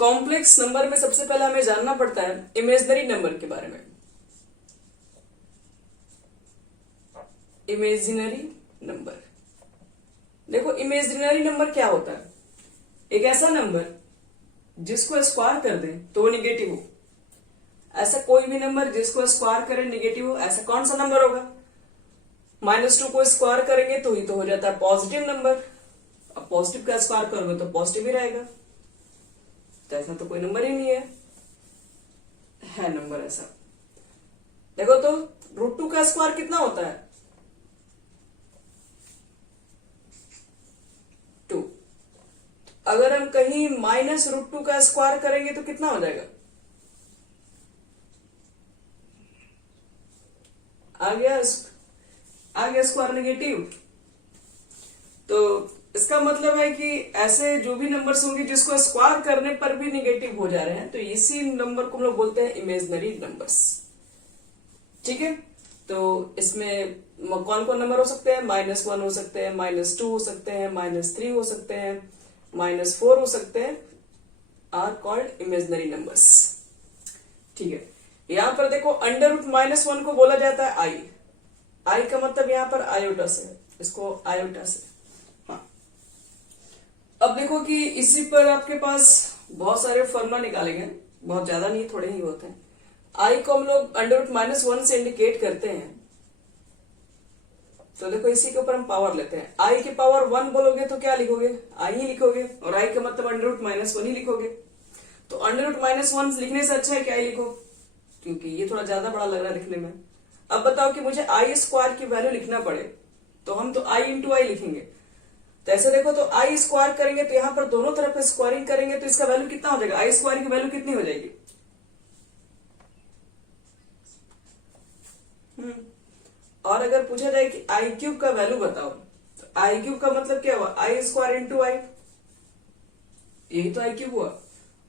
Complex number में सबसे पहले हमें जानना पड़ता है इमेजिनरी नंबर के बारे में। इमेजिनरी नंबर, देखो इमेजिनरी नंबर क्या होता है? एक ऐसा नंबर जिसको स्क्वायर कर दें तो वो निगेटिव हो। ऐसा कोई भी नंबर जिसको स्क्वायर करें निगेटिव हो, ऐसा कौन सा नंबर होगा? -2 को स्क्वायर करेंगे तो ही तो हो जाता है पॉजिटिव नंबर। अब पॉजिटिव का स्क्वायर करोगे तो पॉजिटिव ही रहेगा, तो ऐसा तो कोई नंबर ही नहीं है नंबर ऐसा। देखो तो √2 का स्क्वायर कितना होता है? 2। अगर हम कहीं -√2 का स्क्वायर करेंगे तो कितना हो जाएगा? आ गया स्क्वायर नेगेटिव। तो इसका मतलब है कि ऐसे जो भी नंबर्स होंगे जिसको स्क्वायर करने पर भी निगेटिव हो जा रहे हैं, तो इसी नंबर को हम लोग बोलते हैं इमेजिनरी नंबर्स। ठीक है, तो इसमें कौन कौन नंबर हो सकते हैं? -1 हो सकते हैं, -2 हो सकते हैं, -3 हो सकते हैं, -4 हो सकते हैं, आर कॉल्ड इमेजिनरी नंबर्स। ठीक है, यहां पर देखो √-1 को बोला जाता है आई का मतलब यहां पर आयोटा से, इसको आयोटा से। हाँ, अब देखो कि इसी पर आपके पास बहुत सारे फॉर्मूला निकालेंगे, बहुत ज्यादा नहीं, थोड़े ही होते हैं। आई को हम लोग √-1 से इंडिकेट करते हैं। तो देखो इसी के ऊपर हम पावर लेते हैं। आई की पावर 1 बोलोगे तो क्या लिखोगे? आई ही लिखोगे, और आई का मतलब √-1 ही लिखोगे। तो √-1 लिखने से अच्छा है कि आई लिखो, क्योंकि ये थोड़ा ज्यादा बड़ा लग रहा है लिखने में। अब बताओ कि मुझे आई स्क्वायर की वैल्यू लिखना पड़े, तो हम तो आई इंटू आई लिखेंगे। तो ऐसे देखो तो आई स्क्वायर करेंगे तो यहां पर दोनों तरफ स्क्वायरिंग करेंगे तो इसका वैल्यू कितना हो जाएगा? आई स्क्वायर की वैल्यू कितनी हो जाएगी? और अगर पूछा जाए कि आई क्यूब का वैल्यू बताओ, तो आई क्यूब का मतलब क्या हुआ? आई स्क्वायर इंटू आई, यही तो आई क्यूब हुआ।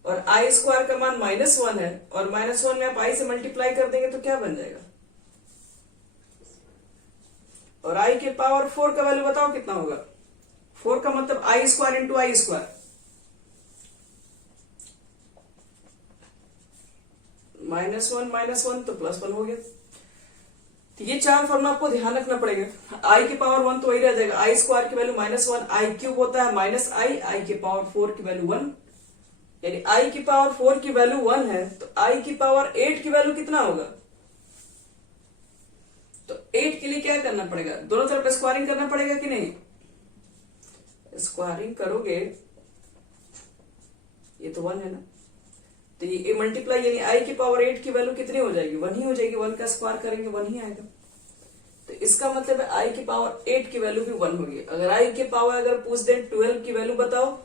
और आई स्क्वायर का मान -1 है, और -1 में आप आई से मल्टीप्लाई कर देंगे तो क्या बन जाएगा? और आई के पावर 4 का वैल्यू बताओ कितना होगा? 4 का मतलब आई स्क्वायर इंटू आई स्क्वायर, -1 तो +1 हो गया। तो ये 4 फॉर्मूला आपको ध्यान रखना पड़ेगा। आई की पावर 1 तो वही रह जाएगा, आई स्क्वायर की वैल्यू -1, आई क्यूब होता है -आई की पावर 4 की वैल्यू 1, यानी आई की पावर 4 की वैल्यू 1 है, तो आई की पावर 8 की वैल्यू कितना होगा? तो 8 के लिए क्या करना पड़ेगा? दोनों तरफ स्क्वायरिंग करना पड़ेगा कि नहीं? स्क्वायरिंग करोगे, ये तो 1 है ना, तो ये मल्टीप्लाई, यानी आई की पावर 8 की वैल्यू कितनी हो जाएगी? 1 ही हो जाएगी। 1 का स्क्वायर करेंगे 1 ही आएगा। तो इसका मतलब है आई की पावर 8 की वैल्यू भी 1 होगी। अगर आई की पावर अगर पूछ दे 12 की वैल्यू बताओ,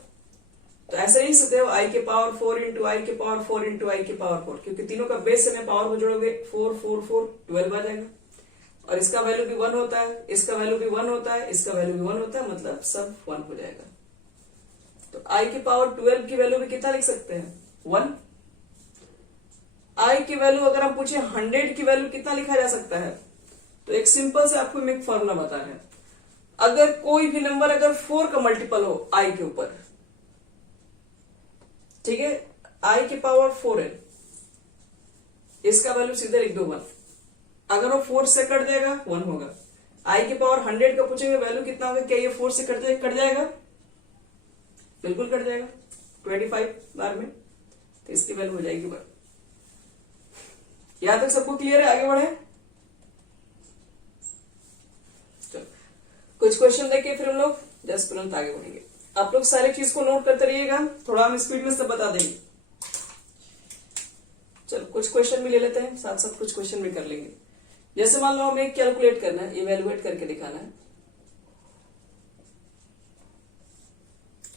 तो ऐसे नहीं सकते हो आई के पावर 4 इंटू आई के पावर 4 इंटू आई के पावर 4, क्योंकि तीनों का बेस से पावर को जोड़ोगे 4 4 4 12 आ जाएगा। और इसका वैल्यू भी 1 होता है, इसका वैल्यू भी 1 होता है, इसका वैल्यू भी 1 होता है, मतलब सब 1 हो जाएगा। तो आई की पावर 12 की वैल्यू भी कितना लिख सकते हैं? 1। आई की वैल्यू अगर हम पूछे 100 की वैल्यू कितना लिखा जा सकता है, तो एक सिंपल से आपको एक फॉर्मूला बता रहे हैं। अगर कोई भी नंबर अगर 4 का मल्टीपल हो आई के ऊपर, ठीक है, आई की पावर 4 है, इसका वैल्यू सीधे लिख दो 1। अगर वो 4 से कट जाएगा 1 होगा। आई की पावर 100 का पूछेंगे वैल्यू कितना होगा, क्या ये 4 से कट जाएगा? बिल्कुल कट जाएगा 25 बार में, तो इसकी वैल्यू हो जाएगी 1। यहां तक सबको क्लियर है? आगे बढ़े, चलो कुछ क्वेश्चन देखे फिर हम लोग जस्ट तुरंत आगे बढ़ेंगे। आप लोग सारी चीज को नोट करते रहिएगा, थोड़ा हम स्पीड में सब बता देंगे। चलो कुछ क्वेश्चन भी ले लेते हैं, साथ साथ कुछ क्वेश्चन भी कर लेंगे। जैसे मान लो हमें कैलकुलेट करना है, इवेलुएट करके दिखाना है।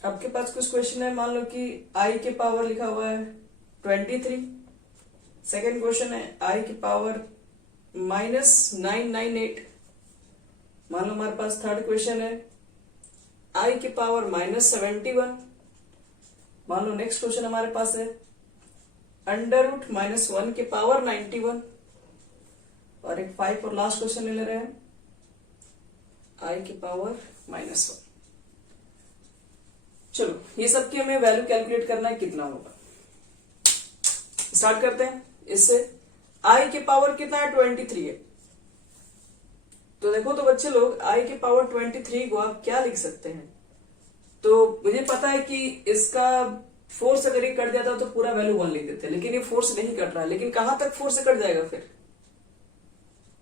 आपके पास कुछ क्वेश्चन है, मान लो कि आई के पावर लिखा हुआ है 23। सेकेंड क्वेश्चन है आई की पावर -998। मान लो हमारे पास थर्ड क्वेश्चन है आई की पावर -71। मान लो नेक्स्ट क्वेश्चन हमारे पास है √-1 की पावर 91। और एक 5 और लास्ट क्वेश्चन ले रहे हैं आई की पावर -1। चलो ये सब की हमें वैल्यू कैलकुलेट करना है कितना होगा। स्टार्ट करते हैं इससे। i की पावर कितना है 23 है। तो देखो तो बच्चे लोग i की पावर 23 को आप क्या लिख सकते हैं। तो मुझे पता है कि इसका 4 से अगर ये कट जाता तो पूरा वैल्यू 1 लिख देते हैं, लेकिन ये 4 से नहीं कट रहा है। लेकिन कहां तक 4 से कट जाएगा, फिर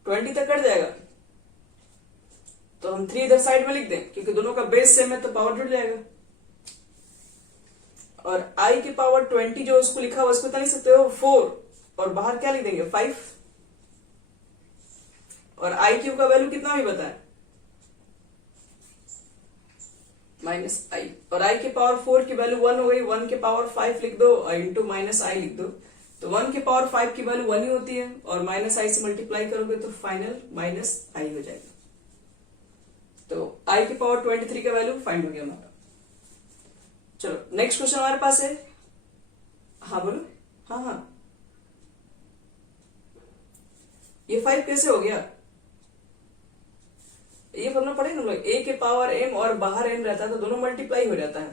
20 तक कट जाएगा। तो हम 3 इधर साइड में लिख दें, क्योंकि दोनों का बेस सेम है तो पावर जुड़ जाएगा। और i की पावर 20 जो उसको लिखा हुआ उसको तो नहीं सकते हो 4, और बाहर क्या लिख देंगे 5। और आई क्यू का वैल्यू कितना भी बताए -i। और i की पावर 4 की वैल्यू 1 हो गई, 1 के पावर 5 लिख दो और इंटू -i लिख दो। तो 1 के पावर 5 की वैल्यू 1 ही होती है, और -i से मल्टीप्लाई करोगे तो फाइनल -i हो जाएगा। तो i की पावर 23 का वैल्यू फाइंड हो गया हमारा। चलो नेक्स्ट क्वेश्चन हमारे पास है। हाँ बोलो। हाँ ये 5 कैसे हो गया, ये करना पड़ेगा ना लोग। a के पावर m और बाहर n रहता है तो दोनों मल्टीप्लाई हो जाता है।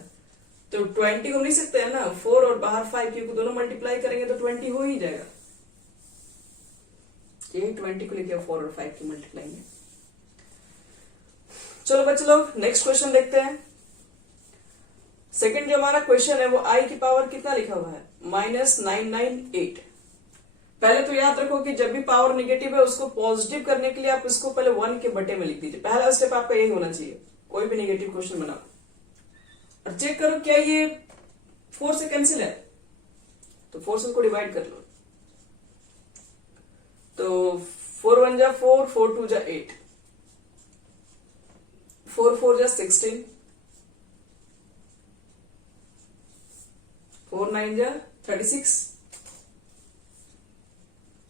तो 20 को नहीं सकते है ना, 4 और बाहर 5 क्योंकि दोनों मल्टीप्लाई करेंगे तो 20 हो ही जाएगा। ये 20 को लेके 4 और 5 की मल्टीप्लाई है। चलो बच्चे लोग नेक्स्ट क्वेश्चन देखते हैं। सेकंड जो हमारा क्वेश्चन है वो i की पावर कितना लिखा हुआ है -998। पहले तो याद रखो कि जब भी पावर नेगेटिव है उसको पॉजिटिव करने के लिए आप इसको पहले 1 के बटे में लिख दीजिए। पहला स्टेप आपका यही होना चाहिए, कोई भी नेगेटिव क्वेश्चन बनाओ। और चेक करो क्या ये 4 से कैंसिल है, तो 4 से उसको डिवाइड कर लो। तो 4 1 जा 4, 4 2 जा 8, 4 4 जा 16, 4 9 जा 36।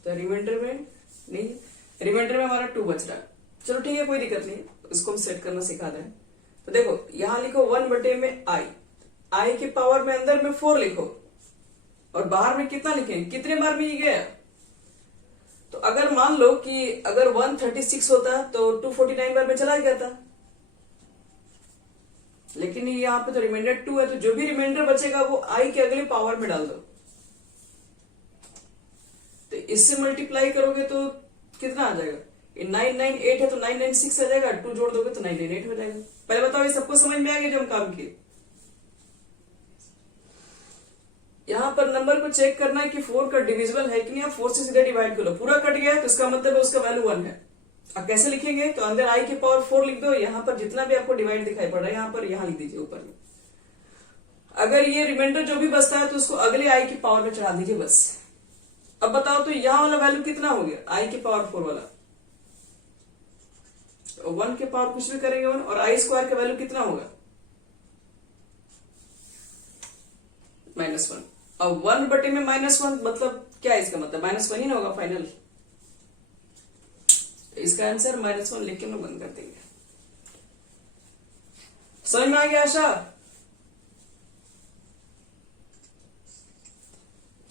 तो रिमाइंडर में नहीं, रिमाइंडर में हमारा 2 बच रहा है। चलो ठीक है कोई दिक्कत नहीं, इसको हम सेट करना सिखा दें। तो देखो यहां लिखो 1 बटे में i की पावर में अंदर में 4 लिखो, और बाहर में कितना लिखें, कितने बार में ये गया। तो अगर मान लो कि अगर 136 होता तो 249 बार में चला गया था, लेकिन यहाँ पे तो रिमाइंडर 2 है, तो जो भी रिमाइंडर बचेगा वो i के अगले पावर में डाल दो। तो इससे मल्टीप्लाई करोगे तो कितना आ जाएगा, ये 998 है तो 996 आ जाएगा, 2 जोड़ दोगे तो 998 हो जाएगा। पहले बताओ ये सबको समझ में आ गया जो हम काम किए। यहां पर नंबर को चेक करना है कि 4 का डिविजिबल है कि नहीं। 4 से सीधे डिवाइड करो, पूरा कट गया तो इसका मतलब है उसका वैल्यू 1 है। अब कैसे लिखेंगे, तो अंदर i की पावर 4 लिख दो, यहां पर जितना भी आपको डिवाइड दिखाई पड़ रहा है यहां पर यहां लिख दीजिए ऊपर में। अगर ये रिमाइंडर जो भी बचता है तो उसको अगले i की पावर में चढ़ा दीजिए बस। अब बताओ तो यहां वाला वैल्यू कितना हो गया, i की पावर 4 वाला, 1 के पावर कुछ भी करेंगे 1, और i स्क्वायर का वैल्यू कितना होगा -1। अब 1 बटे में -1 मतलब क्या है, इसका मतलब -1 ही ना होगा फाइनल। इसका आंसर -1 लिख के हम बंद कर देंगे। समझ में आ गया आशा।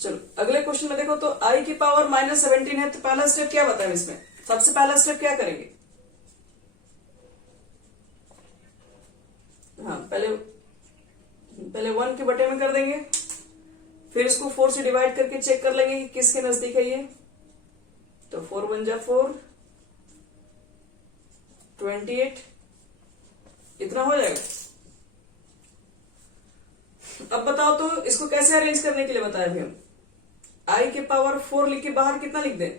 चलो अगले क्वेश्चन में देखो तो i की पावर -17 है। तो पहला स्टेप क्या बताया इसमें, सबसे पहला स्टेप क्या करेंगे, हाँ पहले 1 के बटे में कर देंगे, फिर इसको 4 से डिवाइड करके चेक कर लेंगे कि किसके नजदीक है ये। तो 4 1 जा 4, 28 इतना हो जाएगा। अब बताओ तो इसको कैसे अरेंज करने के लिए बताया अभी हम। i के पावर 4 लिख के बाहर कितना लिख दें,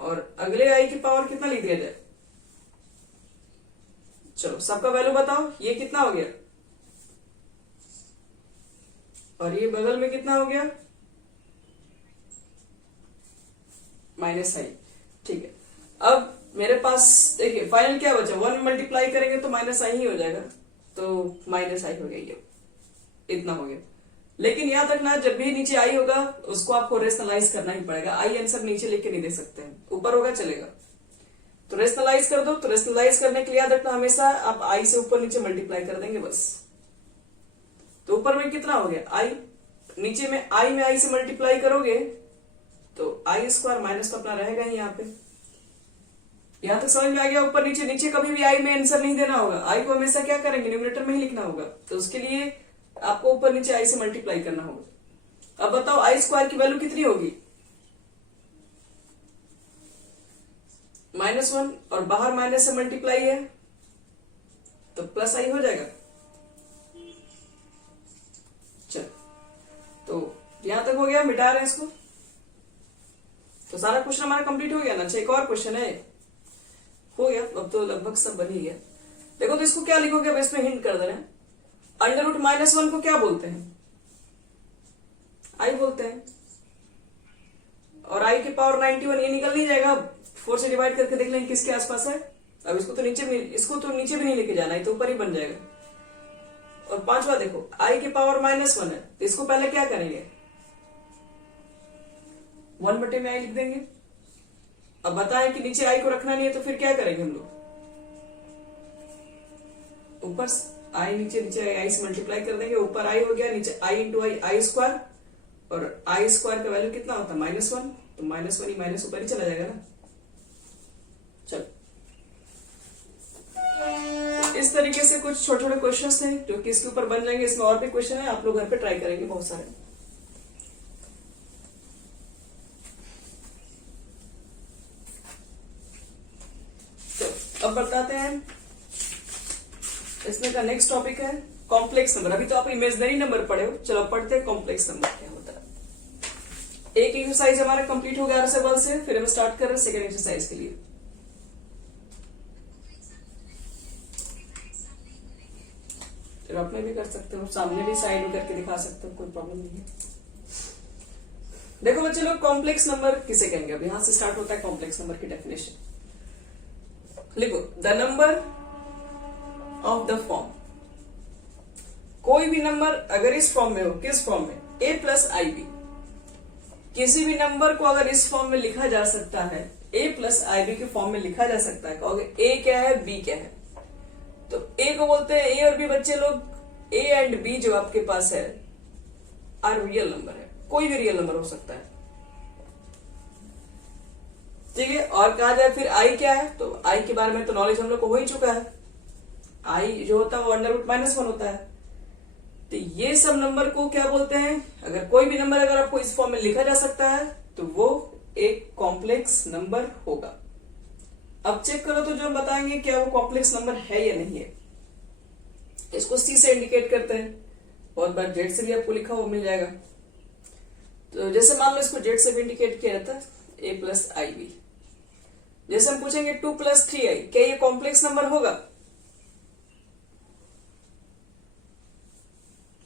और अगले i की पावर कितना लिख दिया जाए। चलो सबका वैल्यू बताओ, ये कितना हो गया, और ये बगल में कितना हो गया -i। ठीक है, अब मेरे पास देखिए फाइनल क्या बचा, 1 मल्टीप्लाई करेंगे तो -i ही हो जाएगा, तो -i हो गया, ये इतना हो गया। लेकिन याद रखना जब भी नीचे i होगा उसको आपको रेशनलाइज करना ही पड़ेगा। i आंसर नीचे लेके नहीं दे सकते हैं, ऊपर होगा चलेगा। तो रेशनलाइज कर दो, तो रेशनलाइज करने के लिए याद रखना हमेशा आप i से ऊपर नीचे मल्टीप्लाई कर देंगे बस। तो ऊपर में कितना हो गया i, नीचे में i से मल्टीप्लाई करोगे तो i स्क्वायर माइनस तो अपना रहेगा ही यहाँ पे। यहां तक समझ में आ गया, ऊपर नीचे कभी भी i में आंसर नहीं देना होगा, i को हमेशा क्या करेंगे न्यूमरेटर में ही लिखना होगा। तो उसके लिए आपको ऊपर नीचे आई से मल्टीप्लाई करना होगा। अब बताओ आई स्क्वायर की वैल्यू कितनी होगी, -1, और बाहर माइनस से मल्टीप्लाई है तो प्लस आई हो जाएगा। चल, तो यहां तक हो गया, मिटा रहे हैं इसको। तो सारा क्वेश्चन हमारा कंप्लीट हो गया ना। अच्छा, एक और क्वेश्चन है, हो गया, अब तो लगभग सब बन ही गया। देखो तो इसको क्या लिखोगे, अब इसमें हिंट कर दे रहे हैं। √-1 को क्या बोलते हैं, आई बोलते हैं, और आई की पावर 91, ये निकल नहीं जाएगा। 4 से डिवाइड करके देख लेंगे किसके आसपास है। अब इसको तो नीचे भी नहीं लेके जाना है, तो ऊपर ही बन जाएगा। और 5वां देखो, आई की पावर -1 है, तो इसको पहले क्या करेंगे, 1/में आई लिख देंगे। अब बताएं कि नीचे आई को रखना नहीं है, तो फिर क्या करेंगे हम लोग, ऊपर आई नीचे आई से मल्टीप्लाई कर देंगे। ऊपर आई हो गया, नीचे आई इंटू आई स्क्वायर, और आई स्क्वायर का वैल्यू कितना होता है, -1, तो -1 ही माइनस ऊपर ही चला जाएगा ना। चलो, इस तरीके से कुछ छोटे छोटे क्वेश्चंस थे जो कि इसके ऊपर बन जाएंगे। इसमें और भी क्वेश्चन है, आप लोग घर पे ट्राई करेंगे बहुत सारे। तो अब बताते हैं, इसमें का नेक्स्ट टॉपिक है कॉम्प्लेक्स नंबर। अभी तो आप इमेजिनरी नंबर पढ़े हो, चलो पढ़ते हैं कॉम्प्लेक्स नंबर क्या होता है। एक एक्सरसाइज हमारा कंप्लीट हो गया 11 से 12 से, फिर हम स्टार्ट कर रहे हैं सेकेंड एक्सरसाइज के लिए। फिर अपने भी कर सकते हो, सामने भी साइड करके दिखा सकते हो, कोई प्रॉब्लम नहीं है। देखो बच्चे लोग, कॉम्प्लेक्स नंबर किसे कहेंगे, अब यहां से स्टार्ट होता है कॉम्प्लेक्स नंबर की डेफिनेशन। लिखो, the number of the form, कोई भी नंबर अगर इस फॉर्म में हो, किस फॉर्म में, a + ib, किसी भी नंबर को अगर इस फॉर्म में लिखा जा सकता है, a + ib के फॉर्म में लिखा जा सकता है। कहोगे a क्या है, b क्या है, तो a को बोलते हैं, a और b बच्चे लोग, a एंड b जो आपके पास है आर रियल नंबर है, कोई भी रियल नंबर हो सकता है, ठीक है। और कहा जाए फिर i क्या है, तो i के बारे में तो नॉलेज हम लोग को हो ही चुका है। i जो होता है वो √-1 होता है। तो ये सब नंबर को क्या बोलते हैं, अगर कोई भी नंबर अगर आपको इस फॉर्म में लिखा जा सकता है तो वो एक कॉम्प्लेक्स नंबर होगा। अब चेक करो तो जो हम बताएंगे क्या वो कॉम्प्लेक्स नंबर है या नहीं है। इसको सी से इंडिकेट करते हैं, बहुत बार जेड से भी आपको लिखा हुआ मिल जाएगा। तो जैसे मान लो इसको जेड से भी इंडिकेट किया जाता है, a + ib। जैसे हम पूछेंगे 2 + 3i, क्या ये कॉम्प्लेक्स नंबर होगा,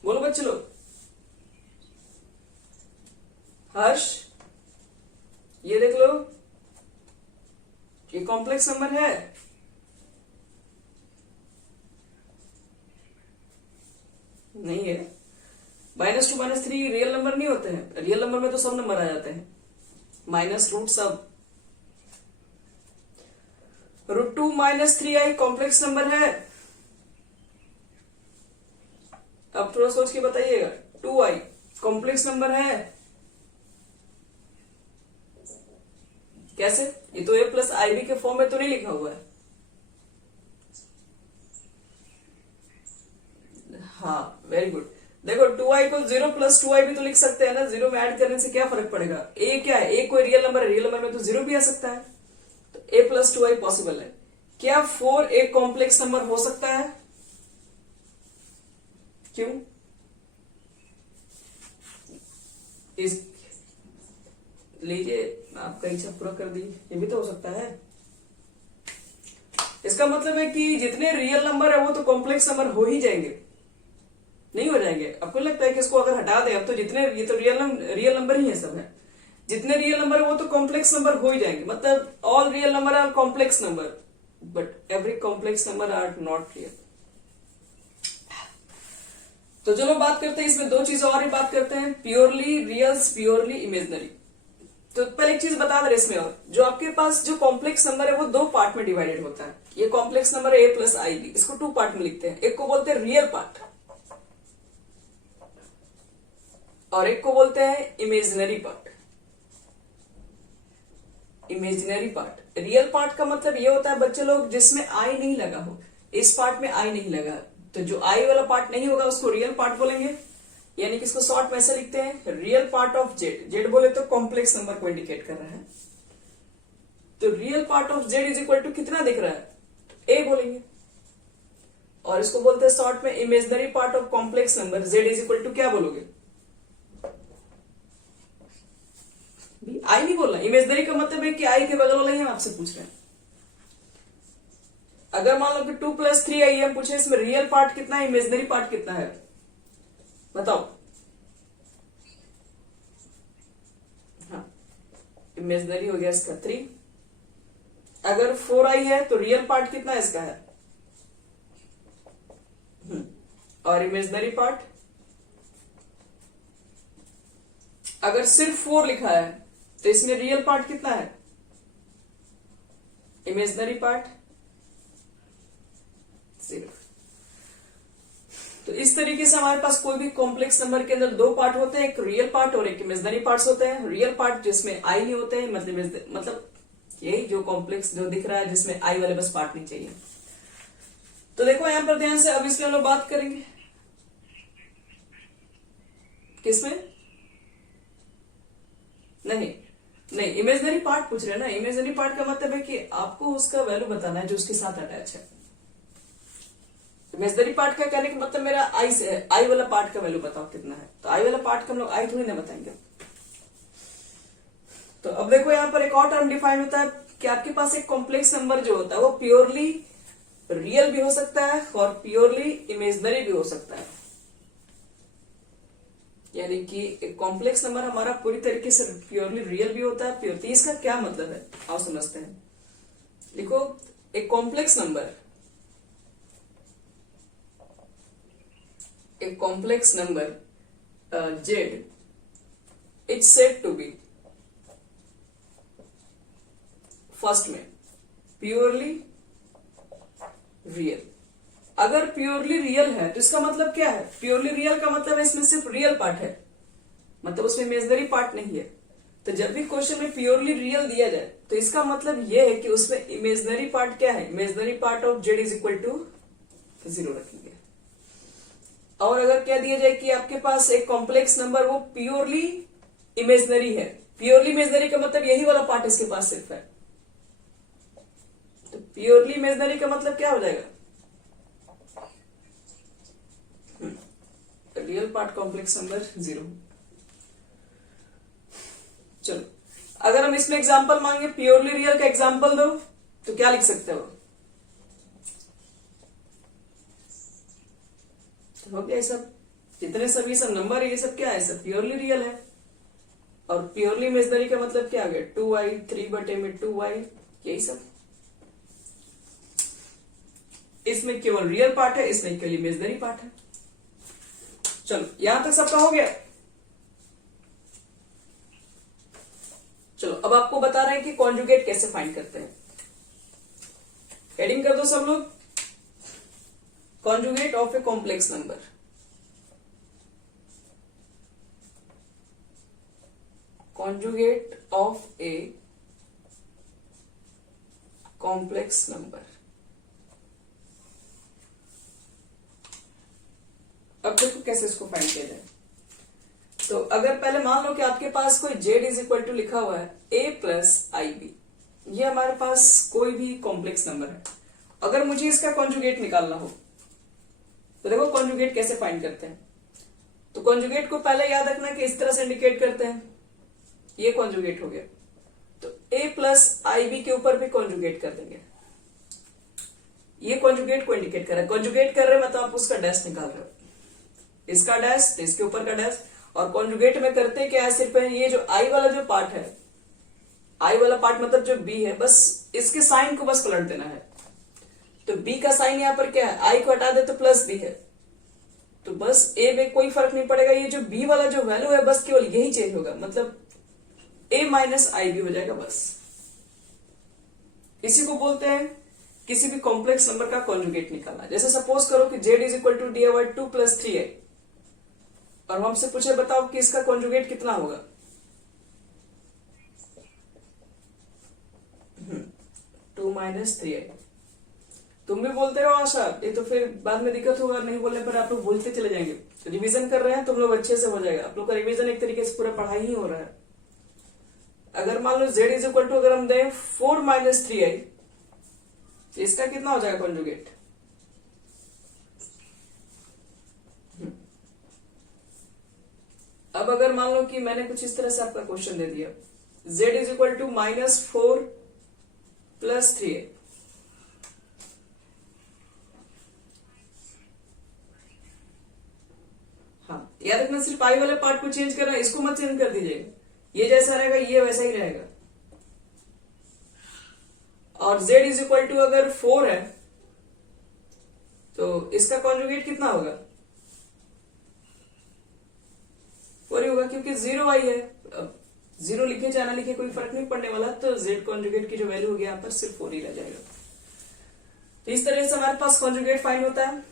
बोलो बच्चे लोग। हर्ष, ये देख लो, ये कॉम्प्लेक्स नंबर है, नहीं है। -2 -3 रियल नंबर नहीं होते हैं, रियल नंबर में तो सब नंबर आ जाते हैं, -√ सब। √2 - 3i कॉम्प्लेक्स नंबर है। अब थोड़ा सोच के बताइएगा, 2i कॉम्प्लेक्स नंबर है, कैसे, ये तो a + ib के फॉर्म में तो नहीं लिखा हुआ है। हाँ, वेरी गुड। देखो 2i को 0 + 2i भी तो लिख सकते हैं ना, 0 में ऐड करने से क्या फर्क पड़ेगा। a क्या है, a कोई रियल नंबर है, रियल नंबर में तो 0 भी आ सकता है, तो a + 2i पॉसिबल है। क्या 4 एक कॉम्प्लेक्स नंबर हो सकता है, क्यों, इस लीजिए आपका इच्छा पूरा कर दी, ये भी तो हो सकता है। इसका मतलब है कि जितने रियल नंबर है वो तो कॉम्प्लेक्स नंबर हो ही जाएंगे, नहीं हो जाएंगे। आपको लगता है कि इसको अगर हटा दें, अब तो जितने, ये तो रियल नंबर ही है सब है, जितने रियल नंबर है वो तो कॉम्प्लेक्स नंबर हो ही जाएंगे। मतलब all real number are complex number, but every complex number are not real. तो चलो बात करते हैं, इसमें दो चीजें और ही बात करते हैं, प्योरली रियल्स, प्योरली इमेजिनरी। तो पहले एक चीज बता दे इसमें, और जो आपके पास जो कॉम्प्लेक्स नंबर है वो 2 पार्ट में डिवाइडेड होता है। ये कॉम्प्लेक्स नंबर है a + ib, इसको 2 पार्ट में लिखते हैं। एक को बोलते हैं रियल पार्ट और एक को बोलते हैं imaginary part. Imaginary part, real part का मतलब ये होता है बच्चे लोग जिसमें आई नहीं लगा हो, इस पार्ट में आई नहीं लगा, तो जो आई वाला पार्ट नहीं होगा उसको रियल पार्ट बोलेंगे, यानी कि इसको शॉर्ट में ऐसे लिखते हैं real part of Z. Z बोले तो कॉम्प्लेक्स नंबर को इंडिकेट कर रहा है। तो real part of Z is equal to कितना दिख रहा है, ए बोलेंगे। और इसको बोलते हैं शॉर्ट में imaginary part of complex number Z is equal to क्या बोलोगे, आई नहीं बोलना। इमेजनरी का मतलब है कि आई के बगल वाला ही हम आपसे पूछ रहे हैं। अगर मान लो कि 2 + 3i हम पूछे, इसमें रियल पार्ट कितना है, इमेजनरी पार्ट कितना है, बताओ। हाँ, इमेजनरी हो गया इसका 3। अगर 4i है तो रियल पार्ट कितना इसका है, और इमेजनरी पार्ट अगर सिर्फ 4 लिखा है तो इसमें रियल पार्ट कितना है, इमेजनरी पार्ट 0। तो इस तरीके से हमारे पास कोई भी कॉम्प्लेक्स नंबर के अंदर 2 पार्ट होते हैं, एक रियल पार्ट और एक इमेजनरी पार्ट्स होते हैं। रियल पार्ट जिसमें आई नहीं होते हैं, मतलब यही जो कॉम्प्लेक्स जो दिख रहा है जिसमें आई वाले बस पार्ट नहीं चाहिए। तो देखो यहां पर ध्यान से, अब इसमें हम लोग बात करेंगे किसमें, नहीं इमेजनरी पार्ट पूछ रहे हैं ना। इमेजनरी पार्ट का मतलब है कि आपको उसका वैल्यू बताना है जो उसके साथ अटैच है। इमेजनरी पार्ट का कहने का मतलब मेरा आई से है, आई वाला पार्ट का वैल्यू बताओ कितना है। तो आई वाला पार्ट का हम लोग आई थोड़ी ना बताएंगे। तो अब देखो यहाँ पर एक और टर्म डिफाइन होता है कि आपके पास एक कॉम्प्लेक्स नंबर जो होता है वो प्योरली रियल भी हो सकता है और प्योरली इमेजनरी भी हो सकता है। यानी कि एक कॉम्प्लेक्स नंबर हमारा पूरी तरीके से प्योरली रियल भी होता है, प्योर। तो इसका क्या मतलब है आओ समझते हैं। देखो एक complex number Z its said to be first में प्योरली रियल। अगर प्योरली रियल है तो इसका मतलब क्या है, प्योरली रियल का मतलब है इसमें सिर्फ रियल पार्ट है, मतलब उसमें इमेजनरी पार्ट नहीं है। तो जब भी क्वेश्चन में प्योरली रियल दिया जाए तो इसका मतलब यह है कि उसमें इमेजनरी पार्ट क्या है, imaginary part of Z is equal to 0 रखेंगे। और अगर क्या दिया जाए कि आपके पास एक कॉम्प्लेक्स नंबर वो प्योरली इमेजनरी है, प्योरली इमेजनरी का मतलब यही वाला पार्ट इसके पास सिर्फ है। तो प्योरली इमेजनरी का मतलब क्या हो जाएगा, रियल पार्ट कॉम्प्लेक्स नंबर 0। चलो अगर हम इसमें एग्जांपल मांगे प्योरली रियल का एग्जांपल दो तो क्या लिख सकते हो, तो हो गया ये सब जितने सभी सब नंबर है ये सब क्या है, सब प्योरली रियल है। और प्योरली इमेजनरी का मतलब क्या आ गया, 2i 3/2i, यही सब। इसमें केवल रियल पार्ट है, इसमें केवल इमेजनरी पार्ट है। चलो यहां तक सबका हो गया। चलो अब आपको बता रहे हैं कि कॉन्जुगेट कैसे फाइंड करते हैं। हेडिंग कर दो सब लोग, conjugate of a complex number. Conjugate of a complex number. अब देखो कैसे इसको फाइंड किया जाए। तो अगर पहले मान लो कि आपके पास कोई जेड इज इक्वल टू लिखा हुआ है a + ib, ये हमारे पास कोई भी कॉम्प्लेक्स नंबर है। अगर मुझे इसका कॉन्जुगेट निकालना हो तो देखो कॉन्जुगेट कैसे फाइंड करते हैं। तो कॉन्जुगेट को पहले याद रखना कि इस तरह से इंडिकेट करते हैं, ये कॉन्जुगेट हो गया। तो a + ib के ऊपर भी कॉन्जुगेट कर देंगे, ये कॉन्जुगेट को इंडिकेट कर रहा है। कॉन्जुगेट कर रहे हैं मतलब आप उसका डैश निकाल रहे हो, इसका डैश तो इसके ऊपर का डैश। और कॉन्जुगेट में करते क्या है, सिर्फ ये जो आई वाला जो पार्ट है, आई वाला पार्ट मतलब जो बी है, बस इसके साइन को बस पलट देना है। तो बी का साइन यहां पर क्या है, आई को हटा दे तो +b है, तो बस ए में कोई फर्क नहीं पड़ेगा। ये जो बी वाला जो वैल्यू है बस केवल यही चेंज होगा, मतलब a - ib हो जाएगा बस। इसी को बोलते हैं किसी भी कॉम्प्लेक्स नंबर का कॉन्जुगेट निकालना। जैसे सपोज करो कि z is equal to dy/2 + 3i और हमसे पूछे बताओ कि इसका कॉन्जुगेट कितना होगा, 2 - 3i। तुम भी बोलते रहो आशा, ये तो फिर बाद में दिक्कत होगा, नहीं बोलने पर आप लोग भूलते चले जाएंगे। तो रिवीजन कर रहे हैं तुम लोग, अच्छे से हो जाएगा। आप लोग का रिवीजन एक तरीके से पूरा पढ़ाई ही हो रहा है। अगर मान लो z इज इक्वल टू अगर हम दें 4 माइनस 3i, तो इसका कितना हो जाएगा कॉन्जुगेट? अब अगर मान लो कि मैंने कुछ इस तरह से आपका क्वेश्चन दे दिया, z is equal to -4 plus 3i, हाँ याद रखना सिर्फ आई वाले पार्ट को चेंज करना, इसको मत चेंज कर दीजिएगा। ये जैसा रहेगा ये वैसा ही रहेगा। और z इज इक्वल टू अगर 4 है तो इसका कॉन्जुगेट कितना होगा? 4 ही होगा, क्योंकि 0 आई है। अब 0 लिखे चाहे ना लिखे कोई फर्क नहीं पड़ने वाला, तो z कॉन्जुगेट की जो वैल्यू होगी यहाँ पर सिर्फ 4 ही रह जाएगा। तो इस तरह से हमारे पास कॉन्जुगेट फाइंड होता है।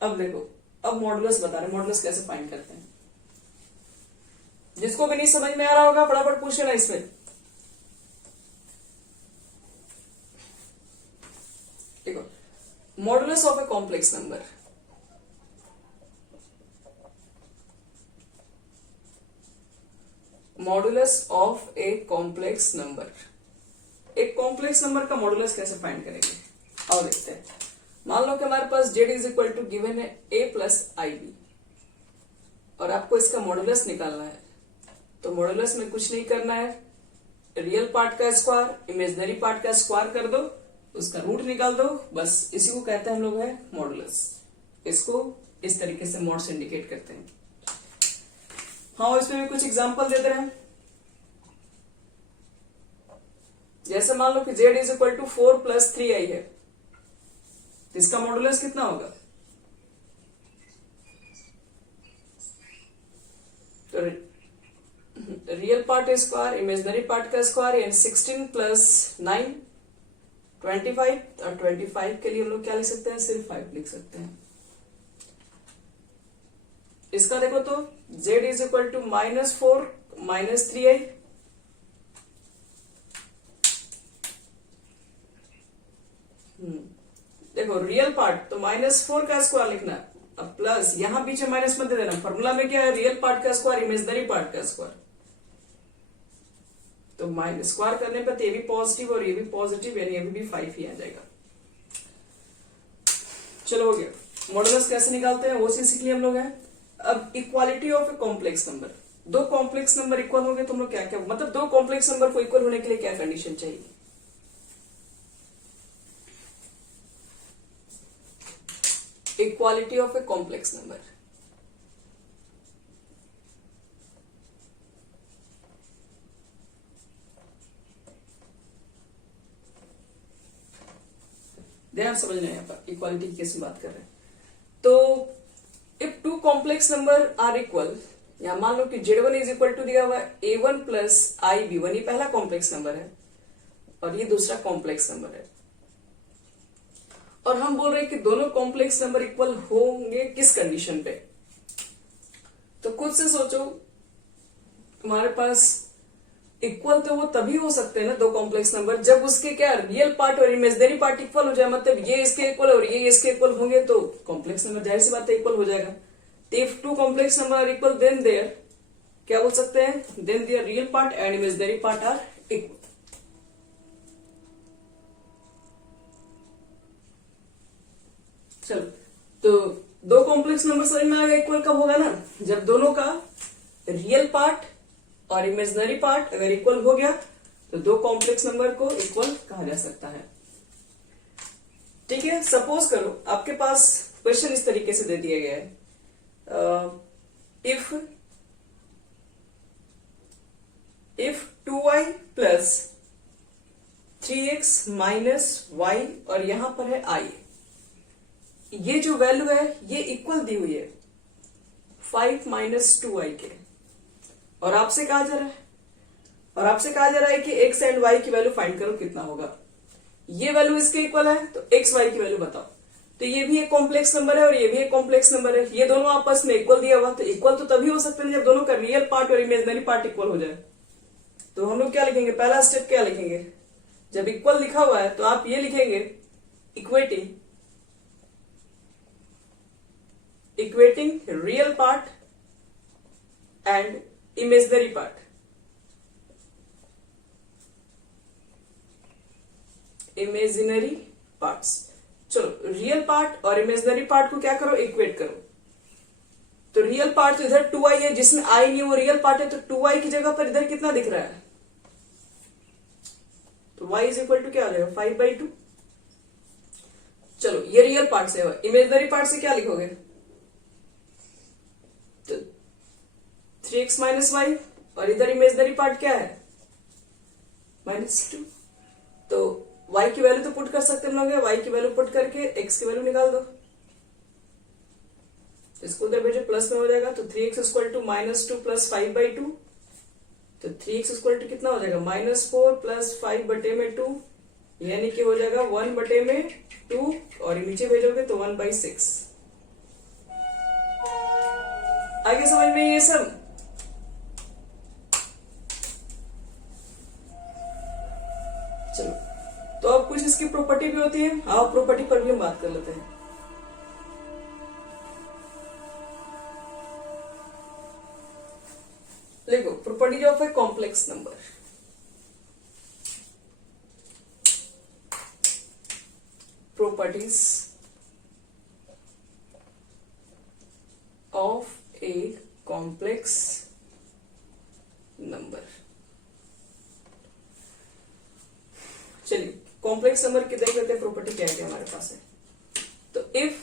अब देखो, अब मॉडुलस बता रहे, मॉडुलस कैसे फाइंड करते हैं। जिसको भी नहीं समझ में आ रहा होगा फटाफट पूछ लेना इसमें। देखो, modulus of a complex number, modulus of a complex number, एक कॉम्प्लेक्स नंबर का मॉडुलस कैसे फाइंड करेंगे और देखते हैं। मान लो कि हमारे पास z is equal to given है a प्लस IB और आपको इसका मॉडुलस निकालना है। तो मॉडुलस में कुछ नहीं करना है, रियल पार्ट का स्क्वायर इमेजिनरी पार्ट का स्क्वायर कर दो, उसका रूट निकाल दो, बस इसी को कहते हैं हम लोग है मॉडुलस। इसको इस तरीके से मॉड से इंडिकेट करते हैं। हाँ, इसमें भी कुछ एग्जांपल दे दे रहे हैं। जैसे मान लो कि z is equal to 4 plus 3i है, तो इसका मॉडुलस कितना होगा? तो real part square imaginary part का स्क्वायर यानी 16 प्लस 9 25, और 25 के लिए हम लोग क्या लिख सकते हैं? सिर्फ 5 लिख सकते हैं। इसका देखो तो z is equal to -4 minus 3i, देखो रियल पार्ट तो -4 का स्क्वायर लिखना है, अब प्लस यहां पीछे माइनस मत दे देना। फॉर्मूला में क्या है? रियल पार्ट का स्क्वायर इमेजिनरी पार्ट का स्क्वायर। तो माइनस स्क्वायर करने पर ये भी पॉजिटिव और ये भी पॉजिटिव, यानी अभी भी 5 ही आ जाएगा। चलो हो गया। मॉडुलस कैसे निकालते हैं वो चीज सीख लिया हम लोग हैं। अब equality of a complex number, दो कॉम्प्लेक्स नंबर इक्वल होंगे तो हम लोग क्या क्या, मतलब दो कॉम्प्लेक्स नंबर को इक्वल होने के लिए क्या कंडीशन चाहिए? Equality of a complex number, ध्यान समझना है यहाँ पर इक्वालिटी की कैसे बात कर रहे हैं। तो if two complex number are equal, यहां मान लो कि z1 इज इक्वल टू दिया हुआ है a1 प्लस IB1, ये पहला कॉम्प्लेक्स नंबर है और ये दूसरा कॉम्प्लेक्स नंबर है, और हम बोल रहे हैं कि दोनों कॉम्प्लेक्स नंबर इक्वल होंगे किस कंडीशन पे? तो खुद से सोचो, तुम्हारे पास इक्वल तो वो तभी हो सकते हैं ना दो कॉम्प्लेक्स नंबर, जब उसके क्या रियल पार्ट और इमेजिनरी पार्ट इक्वल हो जाए, मतलब ये इसके इक्वल और ये इसके इक्वल होंगे तो कॉम्प्लेक्स नंबर जाहिर सी बात है इक्वल हो जाएगा। If two complex number are equal then there क्या बोल सकते हैं? Then there real part and imaginary part are equal. चलो, तो दो कॉम्प्लेक्स नंबर समझ में आ गया इक्वल कब होगा ना? जब दोनों का रियल पार्ट और इमेजिनरी पार्ट अगर इक्वल हो गया तो दो कॉम्प्लेक्स नंबर को इक्वल कहा जा सकता है। ठीक है, सपोज करो आपके पास क्वेश्चन इस तरीके से दे दिया गया है, if 2y plus 3x minus y और यहां पर है i, ये जो वैल्यू है ये इक्वल दी हुई है 5 माइनस 2y के, और आपसे कहा जा रहा है कि x एंड y की वैल्यू फाइंड करो कितना होगा। ये वैल्यू इसके इक्वल है तो x y की वैल्यू बताओ। तो ये भी एक कॉम्प्लेक्स नंबर है और ये भी एक कॉम्प्लेक्स नंबर है, ये दोनों आपस में इक्वल दिया हुआ, तो इक्वल तो तभी हो सकते हैं जब दोनों का रियल पार्ट और इमेजिनरी पार्ट इक्वल हो जाए। तो हम लोग क्या लिखेंगे? पहला स्टेप क्या लिखेंगे? जब इक्वल लिखा हुआ है तो आप ये लिखेंगे equating equating real part and imaginary part. Imaginary parts. चलो रियल पार्ट और इमेजिनरी पार्ट को क्या करो, इक्वेट करो। तो रियल पार्ट तो इधर 2i है, जिसमें i नहीं वो रियल पार्ट है, तो 2i की जगह पर इधर कितना दिख रहा है, तो y इज इक्वल टू क्या आ जाएगा 5/2। चलो ये रियल पार्ट से है, इमेजिनरी पार्ट से क्या लिखोगे, तो 3x माइनस वाई, और इधर इमेजिनरी पार्ट क्या है -2। तो y की वैल्यू तो पुट कर सकते हम लोग, y की वैल्यू पुट करके x की वैल्यू निकाल दो, इसको उधर भेजो प्लस में हो जाएगा, तो 3x इक्वल टू -2 प्लस 5/2, तो 3x इक्वल टू कितना हो जाएगा -4 प्लस 5/2, यानी कि हो जाएगा 1/2, और नीचे भेजोगे तो 1/6। आगे समझ में ये सब। चलो तो अब कुछ इसकी प्रॉपर्टी भी होती है, हाँ प्रॉपर्टी पर भी हम बात कर लेते हैं। देखो property of a complex number. Properties of a complex number. चलिए कॉम्प्लेक्स नंबर की देख लेते हैं प्रॉपर्टी क्या है हमारे पास है। तो इफ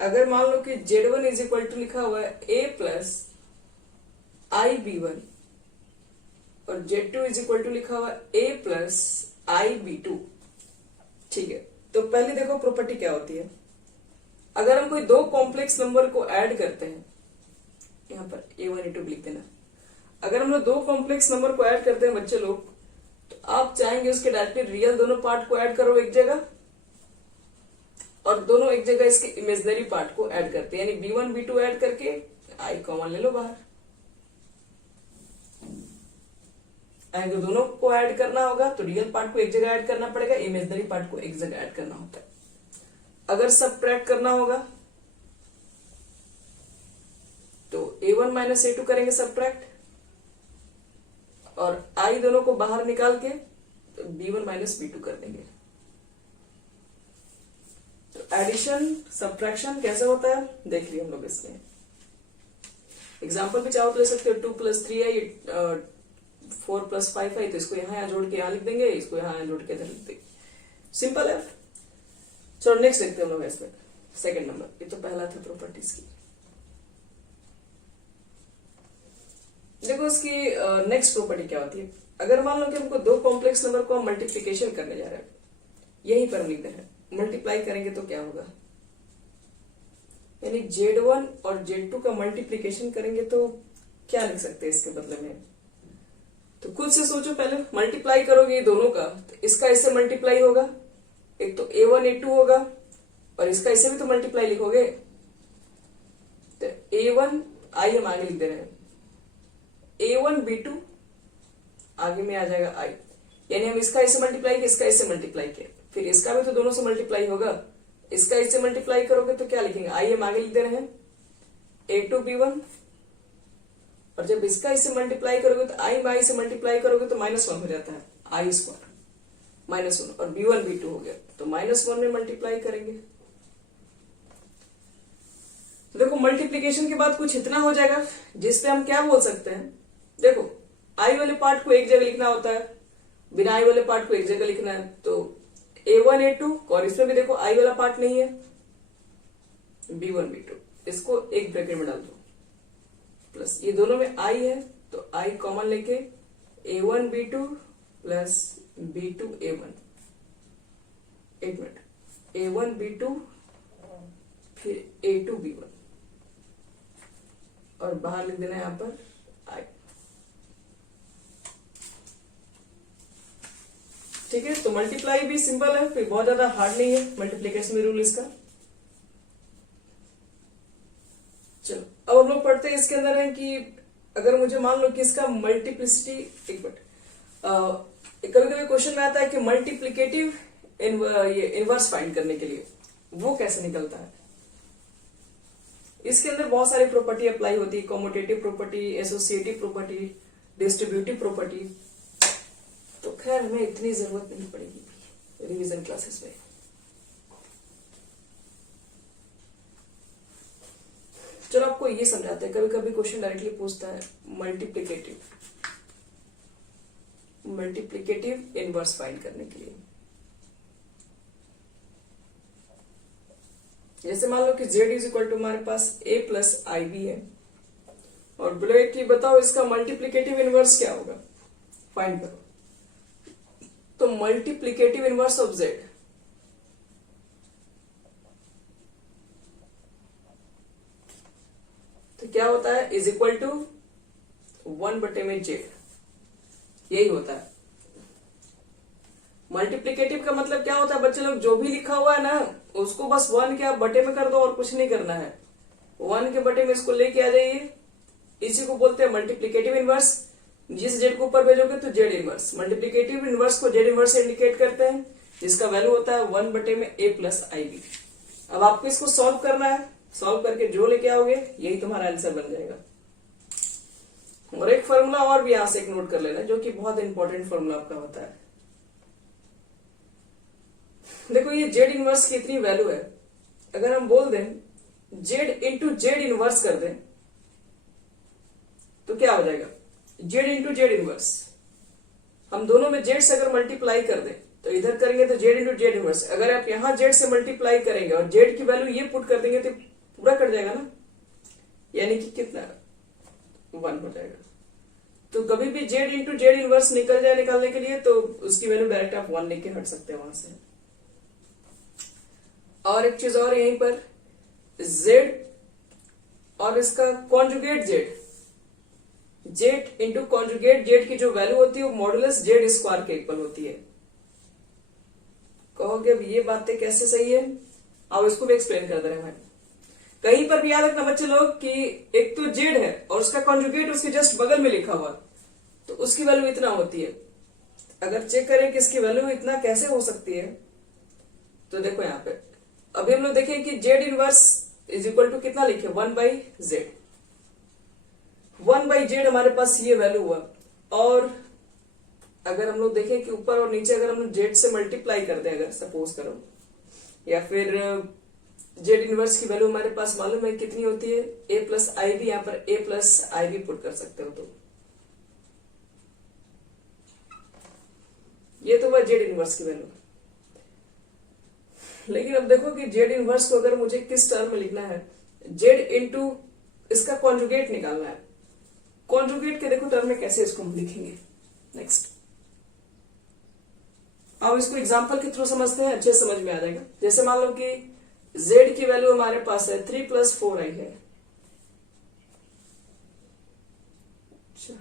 अगर मान लो कि Z1 इज इक्वल टू लिखा हुआ है a प्लस IB1 और Z2 इज इक्वल टू लिखा हुआ है a प्लस IB2, ठीक है। तो पहले देखो प्रॉपर्टी क्या होती है। अगर हम कोई दो कॉम्प्लेक्स नंबर को ऐड करते हैं, यहां पर A1 A2 लिख देना। अगर हम लोग दो कॉम्प्लेक्स नंबर को ऐड करते हैं बच्चे लोग, तो आप चाहेंगे उसके डायरेक्टली रियल दोनों पार्ट को ऐड करो एक जगह, और दोनों एक जगह इसके इमेजिनरी पार्ट को ऐड करते हैं, यानी B1 B2 ऐड करके I कॉमन ले लो बाहर। अगर दोनों को ऐड करना होगा तो रियल पार्ट को एक जगह ऐड करना पड़ेगा, इमेजिनरी पार्ट को एक जगह ऐड करना होता है। अगर सबट्रैक्ट करना होगा तो A1 माइनस A2 करेंगे सबट्रैक्ट, और I दोनों को बाहर निकाल के तो B1 माइनस B2 कर देंगे। तो एडिशन सब्ट्रैक्शन कैसे होता है देख लिया हम लोग। इसमें एग्जाम्पल भी चाहो तो ले सकते हो, 2 + 3i 4 + 5i, तो इसको यहां जोड़ के यहां लिख देंगे, इसको यहां जोड़ के इधर लिख देंगे, सिंपल है। चलो नेक्स्ट देखते हैं हम लोग इसमें सेकंड नंबर। ये तो पहला था प्रॉपर्टीज की। देखो इसकी नेक्स्ट प्रॉपर्टी क्या होती है। अगर मान लो कि हमको दो कॉम्प्लेक्स नंबर को हम मल्टीप्लीकेशन करने जा रहे हैं, यहीं पर हम लिख दे रहे हैं, मल्टीप्लाई करेंगे तो क्या होगा, यानी Z1 और Z2 का मल्टीप्लीकेशन करेंगे तो क्या लिख सकते हैं इसके बदले में। तो खुद से सोचो, पहले मल्टीप्लाई करोगे ये दोनों का, तो इसका इससे मल्टीप्लाई होगा, एक तो A1 A2 होगा, और इसका इससे भी तो मल्टीप्लाई लिखोगे। तो A1 I हम आगे लिख दे रहे हैं, A1 B2 आगे में आ जाएगा I, यानी हम इसका इससे मल्टीप्लाई किया, इसका इससे मल्टीप्लाई किया, फिर इसका भी तो दोनों से मल्टीप्लाई होगा, इसका इससे मल्टीप्लाई करोगे तो क्या लिखेंगे, I हम आगे लिख दे रहे हैं A2 B1, और जब इसका इससे मल्टीप्लाई करोगे तो I से मल्टीप्लाई करोगे तो -1 हो जाता है, I स्क्वायर -1, और B1 B2 हो गया तो -1 में मल्टीप्लाई करेंगे। तो देखो मल्टीप्लीकेशन के बाद कुछ इतना हो जाएगा जिसपे हम क्या बोल सकते हैं। देखो I वाले पार्ट को एक जगह लिखना होता है, बिना I वाले पार्ट को एक जगह लिखना है, तो A1 A2, और इसमें भी देखो I वाला पार्ट नहीं है, B1 B2, इसको एक ब्रैकेट में डाल दो, प्लस ये दोनों में I है तो I कॉमन लेके A1 B2 plus B2 A1, एक मिनट, A1 B2 फिर A2 B1, और बाहर लिख देना है यहां पर I। ठीक है, तो मल्टीप्लाई भी सिंपल है, फिर बहुत ज्यादा हार्ड नहीं है मल्टीप्लीकेशन में रूल इसका। चलो अब हम लोग पढ़ते हैं इसके अंदर है कि अगर मुझे मान लो कि इसका मल्टीप्लिसिटी, एक मिनट, कभी कभी क्वेश्चन में आता है कि मल्टीप्लिकेटिव इनवर्स फाइंड करने के लिए वो कैसे निकलता है। इसके अंदर बहुत सारी प्रॉपर्टी अप्लाई होती है, commutative property, associative property, distributive property. तो खैर हमें इतनी जरूरत नहीं पड़ेगी रिवीजन क्लासेस में। चलो आपको ये समझाते हैं, कभी कभी क्वेश्चन डायरेक्टली पूछता है मल्टीप्लिकेटिव इनवर्स फाइंड करने के लिए। जैसे मान लो कि z इज इक्वल टू हमारे पास a प्लस आई बी है और बोले कि बताओ इसका मल्टीप्लिकेटिव इनवर्स क्या होगा, फाइंड करो। तो मल्टीप्लिकेटिव इनवर्स ऑफ z, तो क्या होता है, इज इक्वल टू 1/z, यही होता है। मल्टीप्लिकेटिव का मतलब क्या होता है बच्चे लोग, जो भी लिखा हुआ है ना उसको बस 1 के आप बटे में कर दो और कुछ नहीं करना है। 1 के बटे में इसको लेके आ जाइए, इसी को बोलते हैं मल्टीप्लिकेटिव इनवर्स। जिस जेड को ऊपर भेजोगे तो जेड इनवर्स। मल्टीप्लिकेटिव इनवर्स को जेड इनवर्स से इंडिकेट करते हैं, जिसका वैल्यू होता है 1/a प्लस आई बी। अब आपको इसको सॉल्व करना है, सॉल्व करके जो लेके आओगे यही तुम्हारा आंसर बन जाएगा। और एक फॉर्मूला और भी यहां से एक नोट कर लेना, जो कि बहुत इंपॉर्टेंट फॉर्मूला आपका होता है। देखो ये जेड इनवर्स की इतनी वैल्यू है, अगर हम बोल दें जेड इंटू जेड इनवर्स कर दें तो क्या हो जाएगा, जेड इंटू जेड इनवर्स। हम दोनों में जेड से अगर मल्टीप्लाई कर दें तो इधर करेंगे तो जेड इंटू जेड इनवर्स। अगर आप यहां जेड से मल्टीप्लाई करेंगे और जेड की वैल्यू ये पुट कर देंगे तो पूरा कट जाएगा ना, यानी कि कितना 1 हो जाएगा। तो कभी भी जेड इंटू जेड इनवर्स निकल जाए निकालने के लिए तो उसकी वैल्यू डायरेक्ट आप 1 लेके हट सकते हैं वहां से। और एक चीज और यहीं पर z और इसका conjugate z into conjugate z की जो वैल्यू होती है वो मॉडुलस z स्क्वायर के इक्वल होती है। कहोगे अब ये बातें कैसे सही है, अब इसको भी एक्सप्लेन कर दे रहे हैं। कहीं पर भी याद रखना बच्चे लोग कि एक तो z है और उसका कॉन्जुगेट उसके जस्ट बगल में लिखा हुआ, तो उसकी वैल्यू इतना होती है। अगर चेक करें कि इसकी वैल्यू इतना कैसे हो सकती है, तो देखो यहाँ पे अभी हम लोग देखें कि Z inverse is equal to कितना लिखे 1/z। 1/z हमारे पास ये वैल्यू हुआ। और अगर हम लोग देखें कि ऊपर और नीचे अगर हम लोग जेड से मल्टीप्लाई कर दें, अगर सपोज करो, या फिर जेड इनवर्स की वैल्यू हमारे पास मालूम है कितनी होती है, a प्लस आई बी, यहाँ पर a plus I B put कर सकते हो। तो ये तो वह जेड इनवर्स की वैल्यू। लेकिन अब देखो कि जेड इनवर्स को अगर मुझे किस टर्म में लिखना है, जेड इंटू इसका कॉन्जुगेट निकालना है। कॉन्जुगेट के देखो टर्म में कैसे इसको हम लिखेंगे। नेक्स्ट अब इसको एग्जांपल के थ्रू समझते हैं, अच्छे समझ में आ जाएगा। जैसे मान लो कि z की वैल्यू हमारे पास है 3 + 4i है। अच्छा,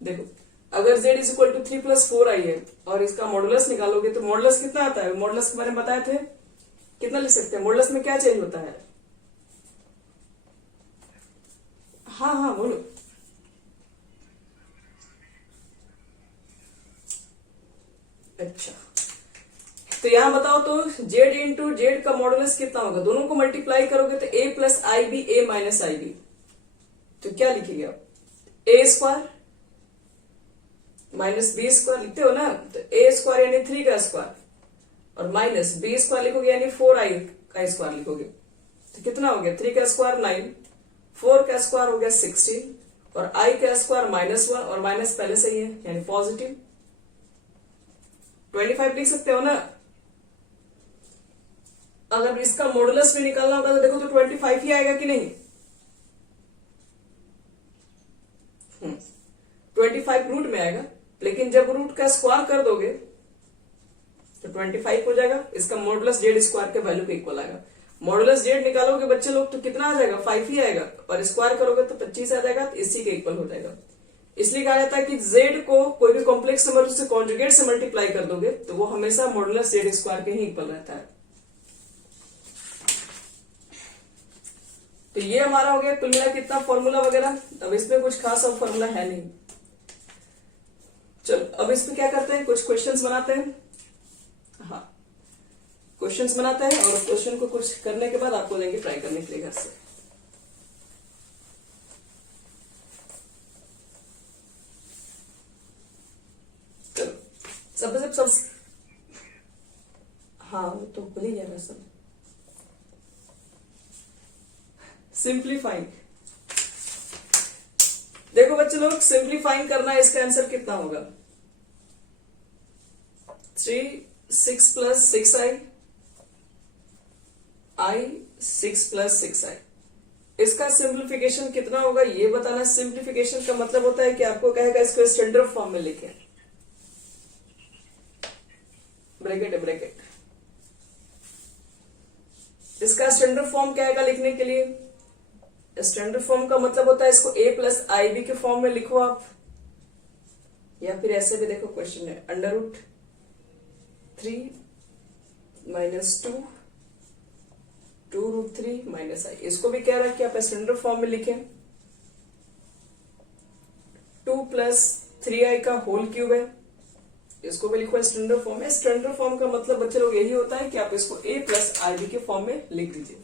देखो अगर z is equal to 3 + 4i है और इसका मॉडुलस निकालोगे तो मॉडुलस कितना आता है, मॉडुलस के बारे में बताए थे, कितना लिख सकते हैं। मॉडुलस में क्या चेंज होता है, हाँ हाँ बोलो। अच्छा, तो यहां बताओ तो z इंटू जेड का मॉडुलस कितना होगा, दोनों को मल्टीप्लाई करोगे तो a plus I B, a minus I B. तो क्या लिखेंगे आप, a square minus B square लिखते हो ना, तो a स्क्वायर यानी 3 का स्क्वायर और माइनस b स्क्वायर लिखोगे यानी 4i का स्क्वायर लिखोगे। तो कितना हो गया, 3 का स्क्वायर 9, 4 का स्क्वायर हो गया 16 और i का स्क्वायर -1 और माइनस पहले से ही है यानी पॉजिटिव 25 लिख सकते हो ना। अगर इसका मॉडुलस भी निकालना होगा तो देखो तो 25 ही आएगा कि नहीं। 25 रूट में आएगा, लेकिन जब रूट का स्क्वायर कर दोगे तो 25 हो जाएगा। इसका मॉडुलस जेड स्क्वायर के वैल्यू के इक्वल आएगा। मॉडुलस जेड निकालोगे बच्चे लोग तो कितना आ जाएगा, 5 ही आएगा और स्क्वायर करोगे तो 25 आ जाएगा, तो इसी के इक्वल हो जाएगा। इसलिए कहा जाता है कि z को कोई भी कॉम्प्लेक्स नंबर से कॉन्जुगेट से मल्टीप्लाई कर दोगे तो वो हमेशा मॉडुलस जेड स्क्वायर के ही इक्वल रहता है। तो ये हमारा हो गया कुल मिला कितना फॉर्मूला वगैरह। अब इसमें कुछ खास अब फॉर्मूला है नहीं। चलो अब इसमें क्या करते हैं, कुछ क्वेश्चंस बनाते हैं। हाँ, क्वेश्चंस बनाते हैं और क्वेश्चन को कुछ करने के बाद आपको देंगे ट्राई करने के लिए घर से। चलो सब हाँ वो तो भूल ही गया मैं सब। सिंप्लीफाइंग, देखो बच्चे लोग, सिंप्लीफाइंग करना है, इसका आंसर कितना होगा? 3 6 plus 6i, i 6 plus 6i। इसका सिंप्लीफिकेशन कितना होगा ये बताना। सिंप्लीफिकेशन का मतलब होता है कि आपको कहेगा इसको स्टैंडर्ड फॉर्म में लिखें, ब्रैकेट है ब्रैकेट। इसका स्टैंडर्ड फॉर्म क्या आएगा लिखने के लिए? स्टैंडर्ड फॉर्म का मतलब होता है इसको a प्लस आई बी के फॉर्म में लिखो आप, या फिर ऐसे भी देखो क्वेश्चन है √3 माइनस 2 2√3 माइनस आई। इसको भी कह रहा है कि आप स्टैंडर्ड फॉर्म में लिखें। 2 प्लस 3i का होल क्यूब है, इसको भी लिखो स्टैंडर्ड फॉर्म में। स्टैंडर्ड फॉर्म का मतलब बच्चे लोग यही होता है कि आप इसको a प्लस आई बी के फॉर्म में लिख दीजिए।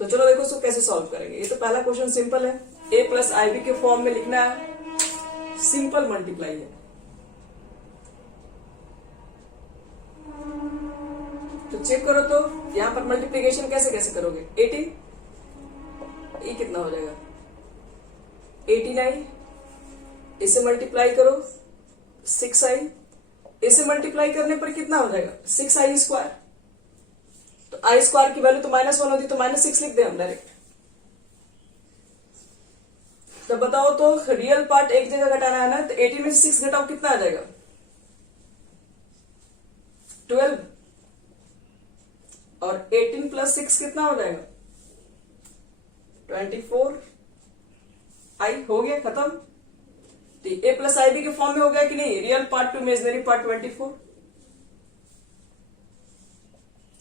तो चलो देखो इसको कैसे सॉल्व करेंगे। ये तो पहला क्वेश्चन सिंपल है, a प्लस आई बी के फॉर्म में लिखना है, सिंपल मल्टीप्लाई है। तो चेक करो तो यहां पर मल्टीप्लीकेशन कैसे कैसे करोगे। 18 ये कितना हो जाएगा 89, इसे मल्टीप्लाई करो 6i, इसे मल्टीप्लाई करने पर कितना हो जाएगा 6i स्क्वायर। तो आई स्क्वायर की वैल्यू तो -1 होती, तो -6 लिख दे हम डायरेक्ट। तो बताओ तो रियल पार्ट एक जगह घटाना है ना, तो 18 में से 6 घटाओ कितना आ जाएगा 12, और 18 प्लस 6 कितना हो जाएगा 24। आई हो गया खत्म। तो a प्लस आई बी के फॉर्म में हो गया कि नहीं, real part two imaginary part 24।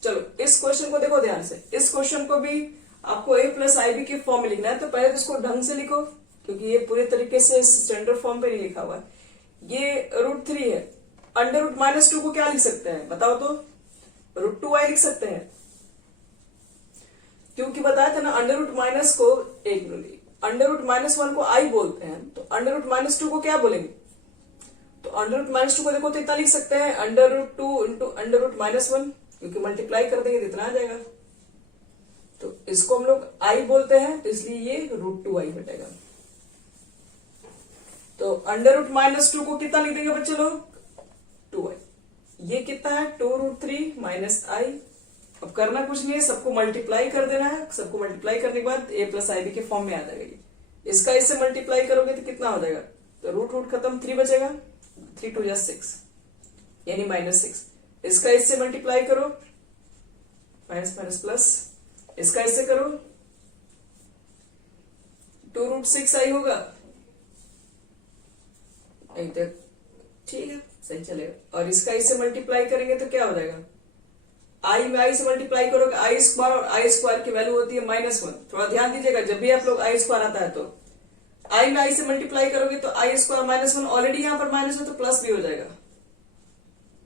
चलो इस क्वेश्चन को देखो ध्यान से। इस क्वेश्चन को भी आपको a प्लस आई बी के फॉर्म में लिखना है, तो पहले तो इसको ढंग से लिखो, क्योंकि ये पूरे तरीके से स्टैंडर्ड फॉर्म पे नहीं लिखा हुआ है। ये √3 है, √-2 को क्या लिख सकते हैं बताओ तो, √2i लिख सकते हैं, क्योंकि बताया था ना √- को एक मिनट, √-1 को i बोलते हैं, तो √-2 को क्या बोलेंगे? तो √-2 को देखो तो इतना लिख सकते हैं √2 इंटू √-1, क्योंकि मल्टीप्लाई कर देंगे तो इतना आ जाएगा। तो इसको हम लोग i बोलते हैं, तो इसलिए ये √2i बटेगा। तो √-2 को कितना लिख देंगे बच्चे लोग 2i। ये कितना है 2√3 माइनस i। अब करना कुछ नहीं है, सबको मल्टीप्लाई कर देना है। सबको मल्टीप्लाई करने के बाद a प्लस आई बी के फॉर्म में आ जाएगा ये। इसका इससे मल्टीप्लाई करोगे तो कितना हो जाएगा, तो रूट खत्म, 3 बचेगा, 3 2 6 यानी -6। इसका इससे मल्टीप्लाई करो, माइनस माइनस प्लस, इसका इससे करो 2√6i होगा। नहीं तो ठीक है सही चलेगा। और इसका इससे मल्टीप्लाई करेंगे तो क्या हो जाएगा, आई में आई से मल्टीप्लाई करोगे आई स्क्वायर, और आई स्क्वायर की वैल्यू होती है -1। थोड़ा ध्यान दीजिएगा, जब भी आप लोग आई स्क्वायर आता है तो आई में आई से मल्टीप्लाई करोगे तो आई स्क्वायर -1, ऑलरेडी यहां पर माइनस है तो प्लस भी हो जाएगा,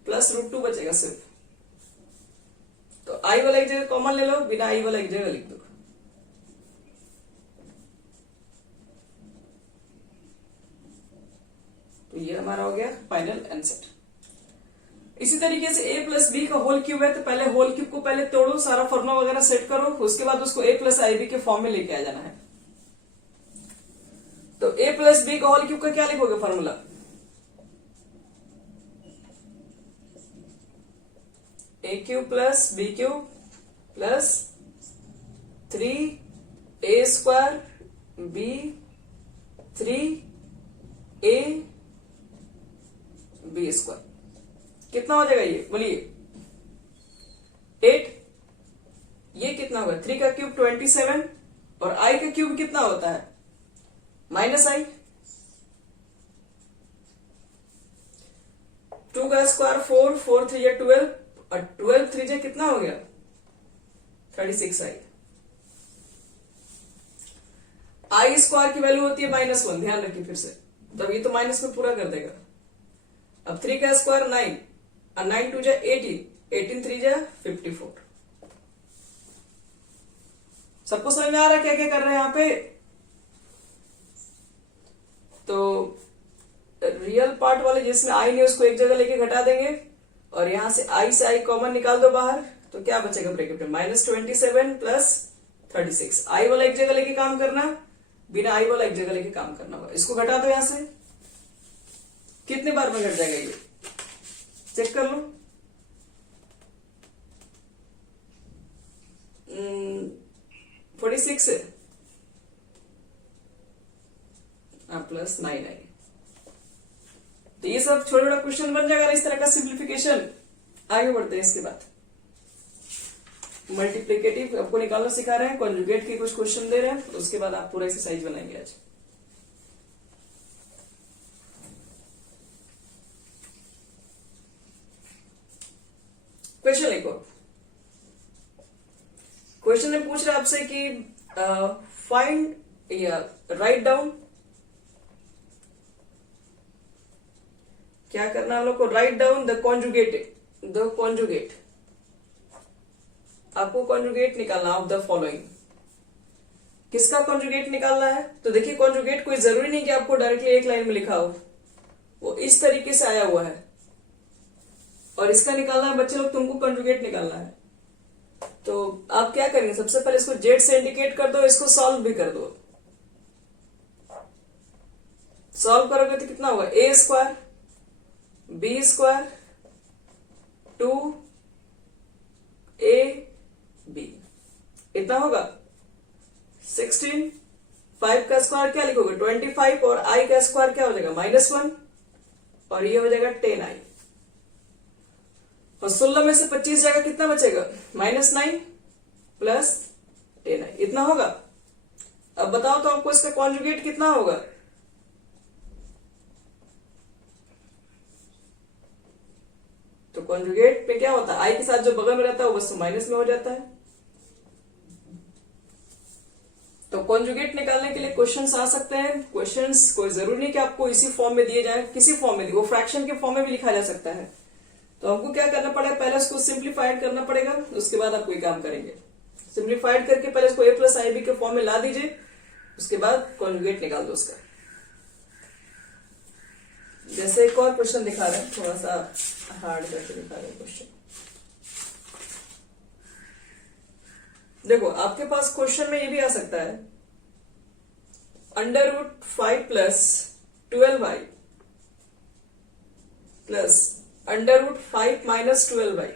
प्लस √2 बचेगा सिर्फ। तो आई वाला एक जगह कॉमन ले लो, बिना आई वाला एक जगह लिख दो। तो ये हमारा हो गया फाइनल आंसर। इसी तरीके से a प्लस बी का होल क्यूब है, तो पहले होल क्यूब को पहले तोड़ो, सारा फॉर्मूला वगैरह सेट करो, उसके बाद उसको a प्लस आई बी के फॉर्म में लेके आ जाना है। तो a प्लस बी का होल क्यूब का क्या लिखोगे formula, a cube plus B cube plus 3a square b 3a b square. कितना हो जाएगा ये बोलिए 8। ये कितना होगा 3 का क्यूब 27, और i का क्यूब कितना होता है -i। 2 का स्क्वायर 4, 4 3 12, और 12 3 कितना हो गया 36i। i स्क्वायर की वैल्यू होती है -1, ध्यान रखिए फिर से, तब ये तो माइनस में पूरा कर देगा। अब 3 का स्क्वायर 9 और 9 2 जा 18, 18 3 जा 54। सबको समझ में आ रहा है क्या क्या कर रहे हैं यहाँ पे? तो रियल पार्ट वाले जिसमें आई नहीं उसको एक जगह लेके घटा देंगे और यहां से आई कॉमन निकाल दो बाहर, तो क्या बचेगा ब्रैकेट में -27 प्लस 36। आई वाला एक जगह लेके काम करना, बिना आई वाला एक जगह लेके काम करना होगा। इसको घटा दो यहां से, कितने बार में घट जाएगा ये चेक कर लो। 46 है प्लस 9 आई। तो ये सब छोटा छोटा क्वेश्चन बन जाएगा इस तरह का सिंप्लीफिकेशन। आगे बढ़ते हैं इसके बाद मल्टीप्लिकेटिव आपको निकालना सिखा रहे हैं, कॉन्जुगेट के कुछ क्वेश्चन दे रहे हैं, तो उसके बाद आप पूरा एक्सरसाइज बनाएंगे आज। क्वेश्चन एक और क्वेश्चन में पूछ रहा है आपसे कि फाइंड या राइट डाउन, क्या करना है हम लोग को? Write down the conjugate. आपको कॉन्जुगेट निकालना ऑफ द फॉलोइंग। किसका कॉन्जुगेट निकालना है? तो देखिए कॉन्जुगेट कोई जरूरी नहीं कि आपको डायरेक्टली एक लाइन में लिखा हो, वो इस तरीके से आया हुआ है और इसका निकालना है बच्चे लोग, तुमको कॉन्जुगेट निकालना है। तो आप क्या करेंगे? सबसे पहले इसको जेड से इंडिकेट कर दो, इसको सॉल्व भी कर दो। सॉल्व करोगे तो कितना होगा? ए स्क्वायर बी स्क्वायर 2ab इतना होगा 16। 5 का स्क्वायर क्या लिखोगे? 25 और i का स्क्वायर क्या हो जाएगा? -1 और ये हो जाएगा 10i। और 16 में से 25 जाएगा, कितना बचेगा? -9 प्लस 10i इतना होगा। अब बताओ तो आपको इसका कॉन्जुगेट कितना होगा? तो कॉन्जुगेट पे क्या होता है? आई के साथ जो बगल में रहता है वो बस माइनस में हो जाता है। तो कॉन्जुगेट निकालने के लिए क्वेश्चंस आ सकते हैं। क्वेश्चंस कोई जरूरी नहीं कि आपको इसी फॉर्म में दिए जाए, किसी फॉर्म में दिए, वो फ्रैक्शन के फॉर्म में भी लिखा जा सकता है। तो हमको क्या करना पड़ेगा? पहले उसको सिंप्लीफाइड करना पड़ेगा, उसके बाद आप कोई काम करेंगे। सिंप्लीफाइड करके पहले उसको a प्लस आई बी के फॉर्म में ला दीजिए, उसके बाद कॉन्जुगेट निकाल दो उसका। जैसे एक और क्वेश्चन दिखा रहे हैं, थोड़ा सा हार्ड करके दिखा रहे हैं क्वेश्चन। देखो आपके पास क्वेश्चन में ये भी आ सकता है √5 plus 12y plus √5 minus 12y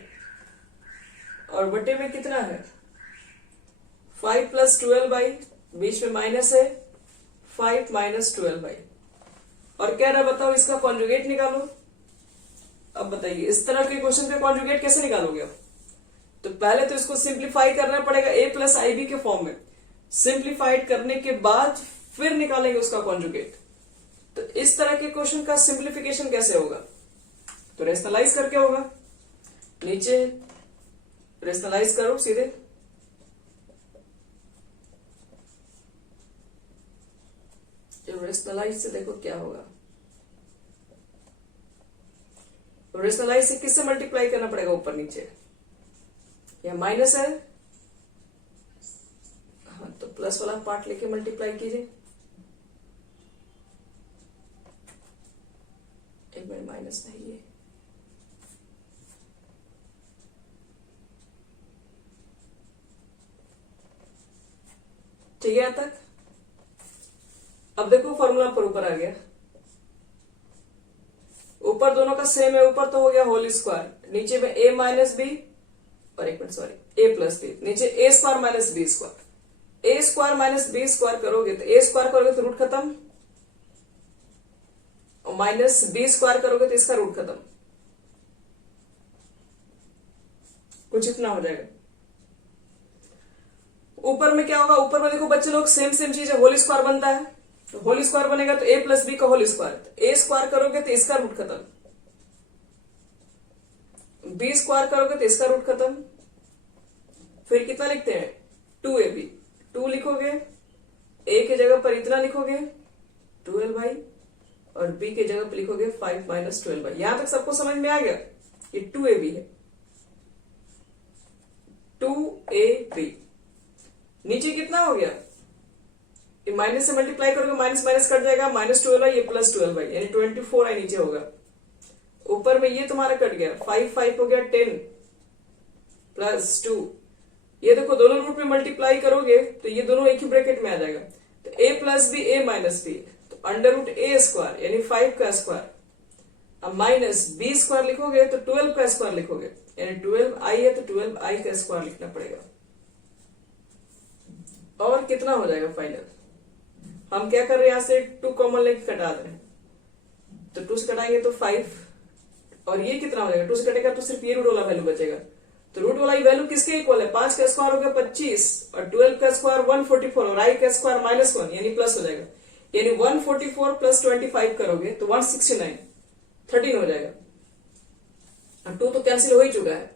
और बटे में कितना है? 5 प्लस 12y, बीच में माइनस है 5 माइनस 12y और कह रहा बताओ इसका कॉन्जुगेट निकालो। अब बताइए इस तरह के क्वेश्चन का कॉन्जुगेट कैसे निकालोगे? अब तो पहले तो इसको सिंप्लीफाई करना पड़ेगा a प्लस आई बी के फॉर्म में। सिंप्लीफाइड करने के बाद फिर निकालेंगे उसका कॉन्जुगेट। तो इस तरह के क्वेश्चन का सिंप्लीफिकेशन कैसे होगा? तो रेशनलाइज करके होगा। नीचे रेशनलाइज करो सीधे, रेशनलाइज से देखो क्या होगा। रेशनलाइज से किससे मल्टीप्लाई करना पड़ेगा? ऊपर नीचे, या माइनस है हाँ, तो प्लस वाला पार्ट लेके मल्टीप्लाई कीजिए। एक मिनट, माइनस नहीं है, ठीक है। यहां तक अब देखो फॉर्मूला पर ऊपर आ गया। ऊपर दोनों का सेम है, ऊपर तो हो गया होल स्क्वायर, नीचे में a माइनस बी और एक minute sorry a plus B, नीचे a square minus B square. a square minus B square करोगे तो a स्क्वायर करोगे तो रूट खत्म, और माइनस बी स्क्वायर करोगे तो इसका रूट खत्म, कुछ इतना हो जाएगा। ऊपर में क्या होगा? ऊपर में देखो बच्चे लोग सेम सेम चीज है, होल स्क्वायर बनता है, तो होल स्क्वायर बनेगा तो a प्लस बी का होल स्क्वायर, a स्क्वायर करोगे तो इसका रूट खत्म, b स्क्वायर करोगे तो इसका रूट खत्म, फिर कितना लिखते हैं 2ab, 2 लिखोगे, a की जगह पर इतना लिखोगे 12 भाई और b की जगह पे लिखोगे 5 माइनस 12y। यहां तक सबको समझ में आ गया? ये 2ab है, 2ab। नीचे कितना हो गया? ये माइनस से मल्टीप्लाई करोगे, माइनस माइनस कट जाएगा, माइनस 12y, ये प्लस 12y, यानी 24y नीचे होगा। ऊपर में ये तुम्हारा कट गया, 5 हो गया 10 प्लस 2। ये देखो दोनों रूट में मल्टीप्लाई करोगे तो ये दोनों एक ही ब्रैकेट में आ जाएगा। तो a plus B a minus B, तो अंडर रूट a स्क्वायर यानी 5 का स्क्वायर, अब माइनस b स्क्वायर लिखोगे तो 12 का स्क्वायर लिखोगे, यानी 12i है तो 12i का स्क्वायर लिखना पड़ेगा। और कितना हो जाएगा फाइनल? हम क्या कर रहे हैं, यहां से 2 कॉमन लेके कटा दे रहे हैं, तो 2 से कटाएंगे तो 5, और ये कितना हो जाएगा? 2 से कटेगा तो सिर्फ ये रूट वाला वैल्यू बचेगा। तो रूट वाला वैल्यू किसके इक्वल है? 5 का स्क्वायर हो गया 25 और 12 का स्क्वायर 144 और i का स्क्वायर -1 यानी प्लस हो जाएगा, यानी 144 प्लस 25 करोगे तो 169, 13 हो जाएगा। और 2 तो कैंसिल हो ही चुका है,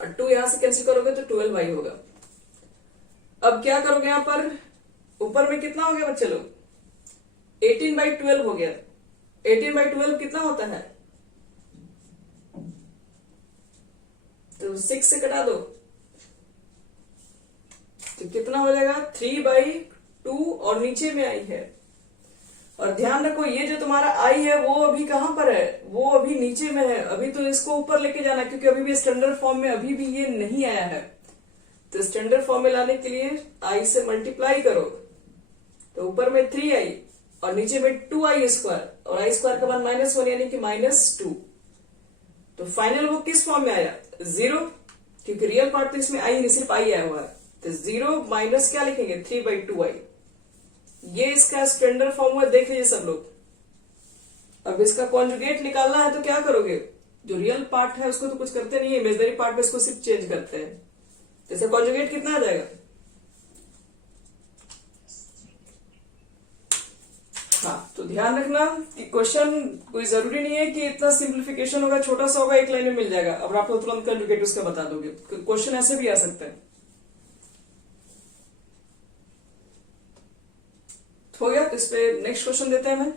और 2 यहां से कैंसिल करोगे तो 12y होगा। अब क्या करोगे यहां पर? ऊपर में कितना हो गया बच्चे लोग? 18/12 हो गया। 18/12 कितना होता है? तो 6 से कटा दो तो कितना हो जाएगा? 3/2 और नीचे में आई है। और ध्यान रखो ये जो तुम्हारा आई है वो अभी कहां पर है? वो अभी नीचे में है। अभी तो इसको ऊपर लेके जाना, क्योंकि अभी भी स्टैंडर्ड फॉर्म में अभी भी ये नहीं आया है। तो स्टैंडर्ड फॉर्म में लाने के लिए आई से मल्टीप्लाई करो, तो ऊपर में 3i और नीचे में 2i स्क्वायर, और आई स्क्वायर का मान -1 यानी कि -2। तो फाइनल वो किस फॉर्म में आया? 0, क्योंकि रियल पार्ट तो इसमें आई नहीं, सिर्फ आई आया हुआ है। तो 0 माइनस क्या लिखेंगे? 3/2i। ये इसका स्टैंडर्ड फॉर्म हुआ, देख लीजिए सब लोग। अब इसका कॉन्जुगेट निकालना है तो क्या करोगे? जो रियल पार्ट है उसको तो कुछ करते नहीं है, इमेजिनरी पार्ट में इसको सिर्फ चेंज करते हैं। तो इसका कॉन्जुगेट कितना आ जाएगा? हाँ, तो ध्यान रखना कि क्वेश्चन कोई जरूरी नहीं है कि इतना सिंप्लीफिकेशन होगा, छोटा सा होगा, एक लाइन में मिल जाएगा। अब आप लोग तुरंत कॉन्जुगेट उसका बता दोगे। क्वेश्चन ऐसे भी आ सकता है। हो गया, तो इस पे नेक्स्ट क्वेश्चन देते हैं। मैं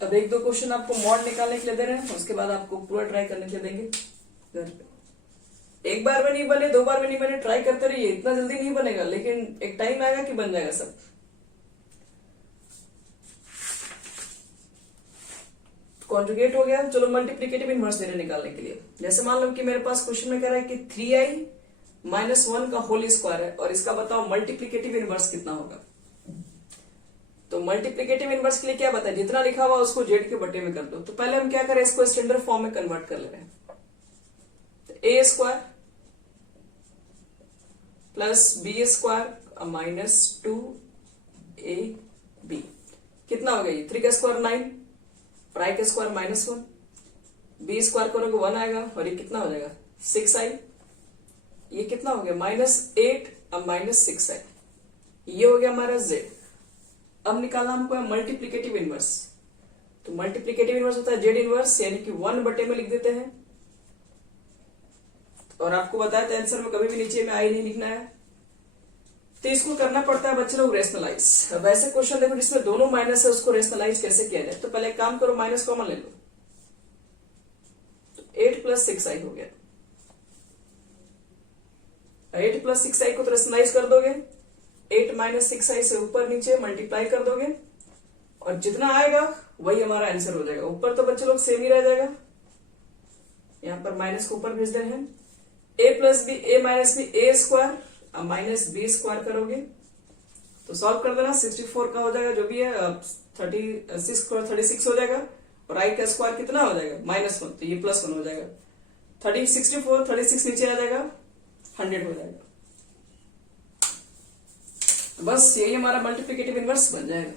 अब 1-2 क्वेश्चन आपको मॉड निकालने के लिए दे रहे हैं, उसके बाद आपको पूरा ट्राई करने के लिए देंगे घर पे। एक बार में नहीं बने, 2 बार में नहीं बने, ट्राई करते रहिए। इतना जल्दी नहीं बनेगा, लेकिन एक टाइम आएगा कि बन जाएगा सब। कॉन्जुगेट हो गया। चलो मल्टीप्लिकेटिव इनवर्स दे रहे निकालने के लिए। जैसे मान लो कि मेरे पास क्वेश्चन में कह रहा है कि 3i -1 का होल स्क्वायर है, और इसका बताओ मल्टीप्लिकेटिव इनवर्स कितना होगा। तो मल्टीप्लिकेटिव इनवर्स के लिए क्या बताया? जितना लिखा हुआ उसको जेड के बटे में कर दो। तो पहले हम क्या करें, इसको स्टैंडर्ड फॉर्म में कन्वर्ट कर ले रहे हैं। तो a square plus B square minus 2ab कितना हो गया? 3 का स्क्वायर 9 और i का स्क्वायर -1, b स्क्वायर करोगे 1 आएगा, और ये कितना हो जाएगा? 6i। ये कितना हो गया? -8 और -6i। ये हो गया हमारा z। अब निकालना हमको है मल्टीप्लिकेटिव इनवर्स। तो मल्टीप्लिकेटिव इनवर्स होता है जेड इनवर्स, यानी कि 1 बटे में लिख देते हैं। और आपको बताया था आंसर में कभी भी नीचे में आई नहीं लिखना है। तो इसको करना पड़ता है बच्चे लोग रेशनलाइज। अब ऐसे क्वेश्चन देखो जिसमें दोनों माइनस है, उसको रेशनलाइज कैसे किया जाए? तो पहले एक काम करो, माइनस कॉमन ले लो, तो 8 + 6i हो गया। 8 + 6i को तो रेशनलाइज कर दोगे, 8 - 6i से ऊपर नीचे मल्टीप्लाई कर दोगे, और जितना आएगा वही हमारा आंसर हो जाएगा। ऊपर तो बच्चे लोग सेम ही रह जाएगा, यहां पर माइनस को ऊपर भेज दे रहे हैं। a + b a - b a square -b square करोगे तो सॉल्व कर देना, 64 का हो जाएगा जो भी है, 36 हो जाएगा, और i का स्क्वायर कितना हो जाएगा? -1, तो ये +1 हो जाएगा। 36 नीचे आ जाएगा, 100 हो जाएगा। बस यही हमारा मल्टीप्लिकेटिव इनवर्स बन जाएगा।